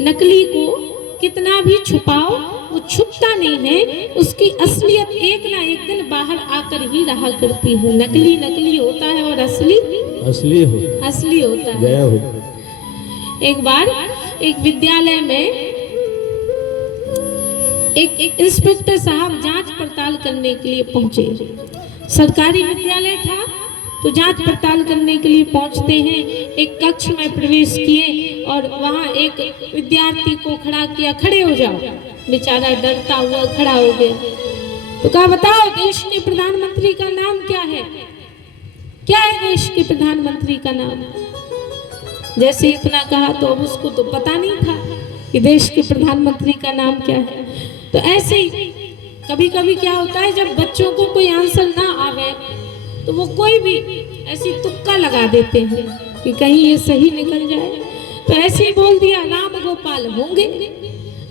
नकली को कितना भी छुपाओ वो छुपता नहीं है, उसकी असलियत एक ना एक दिन बाहर आकर ही रहा करती है। नकली नकली होता है और असली असली होता है। एक बार एक विद्यालय में एक इंस्पेक्टर साहब जांच पड़ताल करने के लिए पहुंचे। सरकारी विद्यालय था तो जांच पड़ताल करने के लिए पहुंचते हैं। एक कक्ष में प्रवेश किए और वहां एक विद्यार्थी को खड़ा किया, खड़े हो जाओ। बेचारा डरता हुआ खड़ा हो गया। तो कहा, बताओ देश के प्रधानमंत्री का नाम क्या है? क्या है देश के प्रधानमंत्री का नाम? जैसे इतना कहा तो अब उसको तो पता नहीं था कि देश के प्रधानमंत्री का नाम क्या है। तो ऐसे ही कभी कभी क्या होता है, जब बच्चों को कोई आंसर ना आवे तो वो कोई भी ऐसी तुक्का लगा देते हैं कि कहीं ये सही निकल जाए। तो ऐसे ही बोल दिया, राम गोपाल होंगे।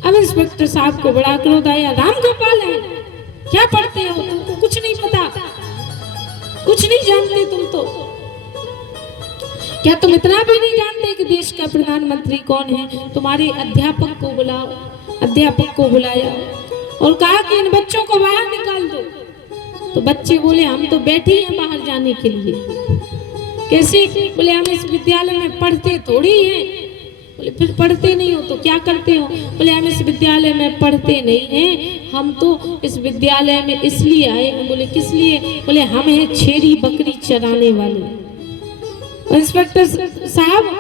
अब इंस्पेक्टर साहब को बड़ा क्रोध आया, राम गोपाल है? क्या पढ़ते हो? तुमको कुछ नहीं पता, कुछ नहीं जानते तुम तो। क्या तुम इतना भी नहीं जानते कि देश का प्रधानमंत्री कौन है? तुम्हारे अध्यापक को बुलाओ। अध्यापक को बुलाया और कहा कि इन बच्चों को बाहर निकाल दो। तो बच्चे बोले, हम तो बैठे हैं बाहर जाने के लिए। कैसे? बोले, हम इस विद्यालय में पढ़ते थोड़ी हैं। बोले, फिर पढ़ते नहीं हो तो क्या करते हो? बोले, हम इस विद्यालय में पढ़ते नहीं हैं, हम तो इस विद्यालय में इसलिए आए हैं। बोले, किस लिए? बोले, हम हैं छेरी बकरी चराने वाले। इंस्पेक्टर साहब,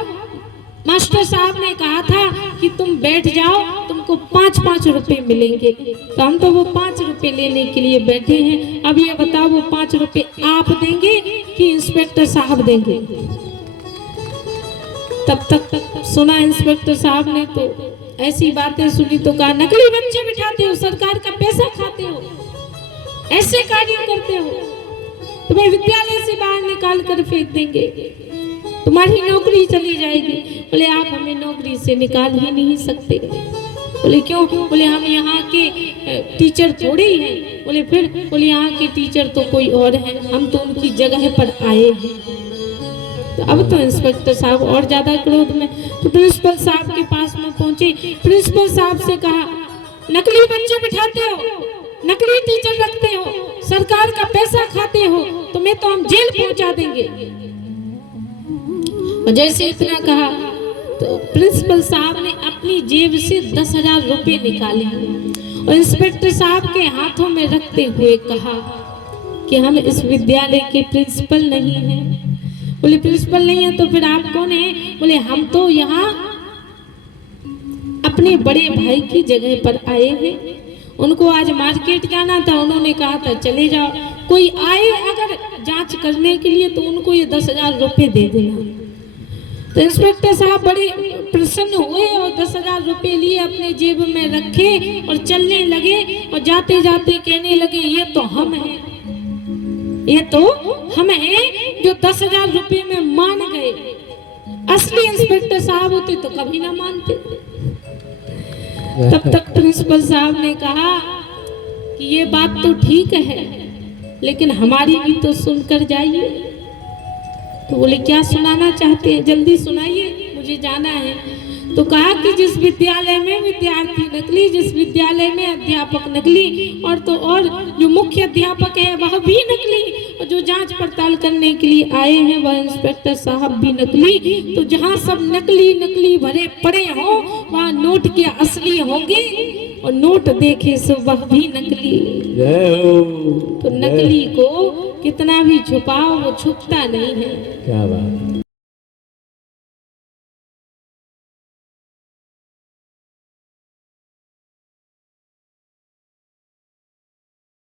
मास्टर साहब ने कहा था कि तुम बैठ जाओ, तुमको 5-5 रुपए मिलेंगे। तो हम तो वो 5 रुपए लेने के लिए बैठे हैं। अब ये बताओ, वो 5 रुपए आप देंगे कि इंस्पेक्टर साहब देंगे? तब तक सुना इंस्पेक्टर साहब ने तो ऐसी बातें सुनी तो कहा, नकली बच्चे बिठाते हो, सरकार का पैसा खाते हो, ऐसे कार्य करते हो, तुम्हें विद्यालय से बाहर निकाल कर फेंक देंगे, तुम्हारी नौकरी चली जाएगी। बोले, आप हमें नौकरी से निकाल ही नहीं सकते। बोले, क्यों? बोले, हम यहाँ के टीचर थोड़े ही हैं। बोले, फिर? बोले, यहाँ के टीचर तो कोई और हैं, हम तो उनकी जगह पर आए हैं। तो अब तो इंस्पेक्टर साहब और ज्यादा क्रोध में, तो प्रिंसिपल साहब के पास में पहुंचे। प्रिंसिपल साहब से कहा, नकली बच्चे बिठाते हो, नकली टीचर रखते हो, सरकार का पैसा खाते हो, तुम्हें तो हम जेल पहुंचा देंगे। और जैसे इतना कहा तो प्रिंसिपल साहब ने अपनी जेब से 10,000 रुपए निकाले और इंस्पेक्टर साहब के हाथों में रखते हुए कहा कि हम इस विद्यालय के प्रिंसिपल नहीं हैं। बोले, प्रिंसिपल नहीं है तो फिर आप कौन हैं? बोले, हम तो यहाँ अपने बड़े भाई की जगह पर आए हैं। उनको आज मार्केट जाना था, उन्होंने कहा था चले जाओ, कोई आए अगर जांच करने के लिए तो उनको ये 10,000 रुपए दे देना। तो इंस्पेक्टर साहब बड़े प्रसन्न हुए और 10,000 रुपए लिए अपने जेब में रखे और चलने लगे। और जाते जाते कहने लगे, ये तो हम हैं, ये तो हम हैं जो 10,000 रुपए में मान गए। असली इंस्पेक्टर साहब होते तो कभी ना मानते। तब तक प्रिंसिपल साहब ने कहा कि ये बात तो ठीक है, लेकिन हमारी भी तो सुनकर जाइए। तो बोले, क्या सुनाना चाहते हैं? जल्दी सुनाइए, मुझे जाना है। तो कहा कि जिस विद्यालय में विद्यार्थी नकली, जिस विद्यालय में अध्यापक नकली, और तो और जो मुख्य अध्यापक है वह भी नकली, और जो जांच पड़ताल करने के लिए आए हैं वह इंस्पेक्टर साहब भी नकली। तो जहां सब नकली नकली भरे पड़े हों वहां नोट क्या असली होंगे, और नोट देखे सो वह भी नकली। तो नकली को कितना भी छुपाओ वो छुपता नहीं है। क्या बात।